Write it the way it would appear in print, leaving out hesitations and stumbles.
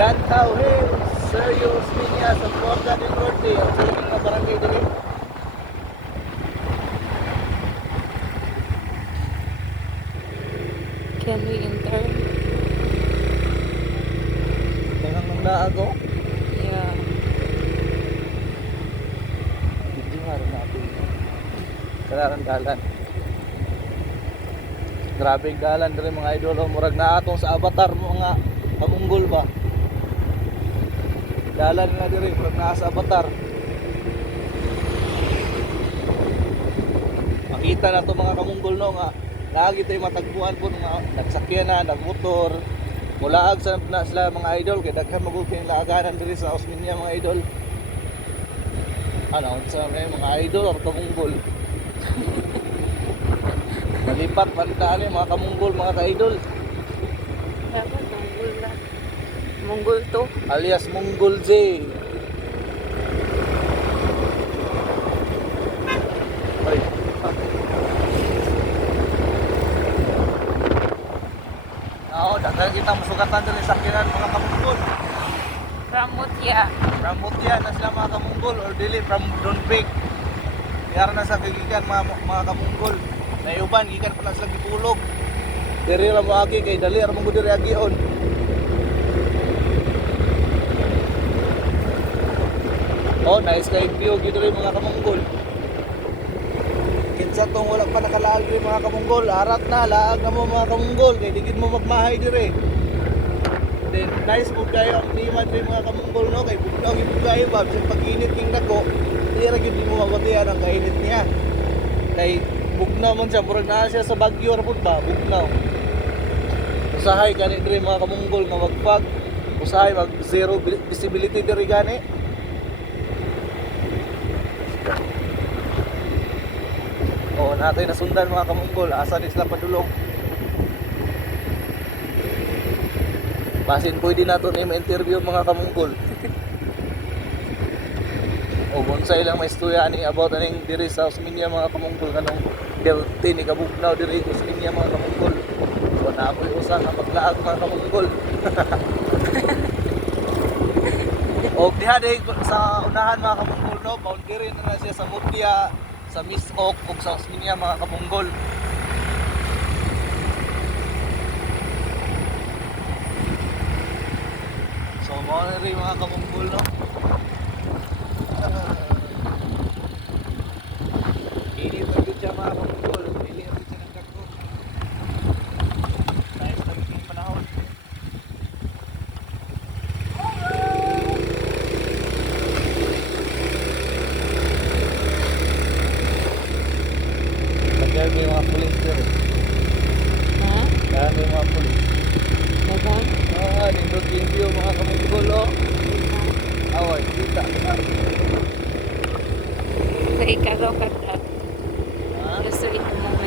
Gantaw Hills, Serious Linya sa Florida del Norte. Ang sa mga barangay dili. Can we enter? Tangang nang naago. Yeah. Hindi nga rin natin. Kalaran dalan. Grabe ang dalan rin mga idol. Murag na atong sa avatar mga kamunggol ba. Dalan nga diri murag na sa avatar. Makita na to mga kamunggol no nga. Lagi tayo matagpuan po mga nagsakyan na, nagmotor. Mulaag sa na sila mga idol kay daghan maguging laaganan diri sa Osminia mga idol. Ano sa mga idol or kamunggol. Malipat palitaan mga kamunggol mga ka-idol. Dapat munggol na. Munggol to. Alias Munggol Z. Ay. Oo, daghan kita masugatan diri sa sakyanan mga kamunggol. Ramutya. Ramutya na sila mga kamunggol or dili from Donbig. Diyara na sa kagikan mga kamunggol. Nayuban, gikan pa lang sila gipulog. Diri lang mo agi kay dali ra mo diri agion. Oh, nice kay view gid diri mga kamunggol. Kinsa tong wala pa nakalaag diri mga kamunggol, arat na laag na mo mga kamunggol kay digid mo magmahay diri. Then nice po kayo ang klima diri mga kamunggol no kay bugnaw gid kayo ba bisag pag-init king nako. Di ra gid mo mabatian ang kainit niya. Kay bugnaw man siya, murag naa siya sa Baguio ra pud ba, bugnaw. Usahay gani diri mga kamunggol nga magpag, usahay mag zero visibility diri gani. Oo, natin nasundan mga kamunggol, asa di sila padulong. Basin pwede nato ni ma-interview mga kamunggol. O bonsai lang may istorya ani about aning diri sa Osminia mga kamunggol kanong Delta ni kabugnaw diri sa Osminia mga kamunggol. So naapoy usa nga maglaag mga kamunggol. O diha day sa unahan mga kamunggol no, boundary na siya sa Mutya, sa Misok ug sa Osminia mga kamunggol. So mo na rin mga kamunggol no. Ini pagod siya mga kamunggol, pili rin siya ng dagko. Dahil sa naging panahon. Kaya may mga pulis dito. Ha? Kaya may mga pulis. Dagan? Nindot yung view mga kamunggol oh. Away, kita. Sa ikagaw ka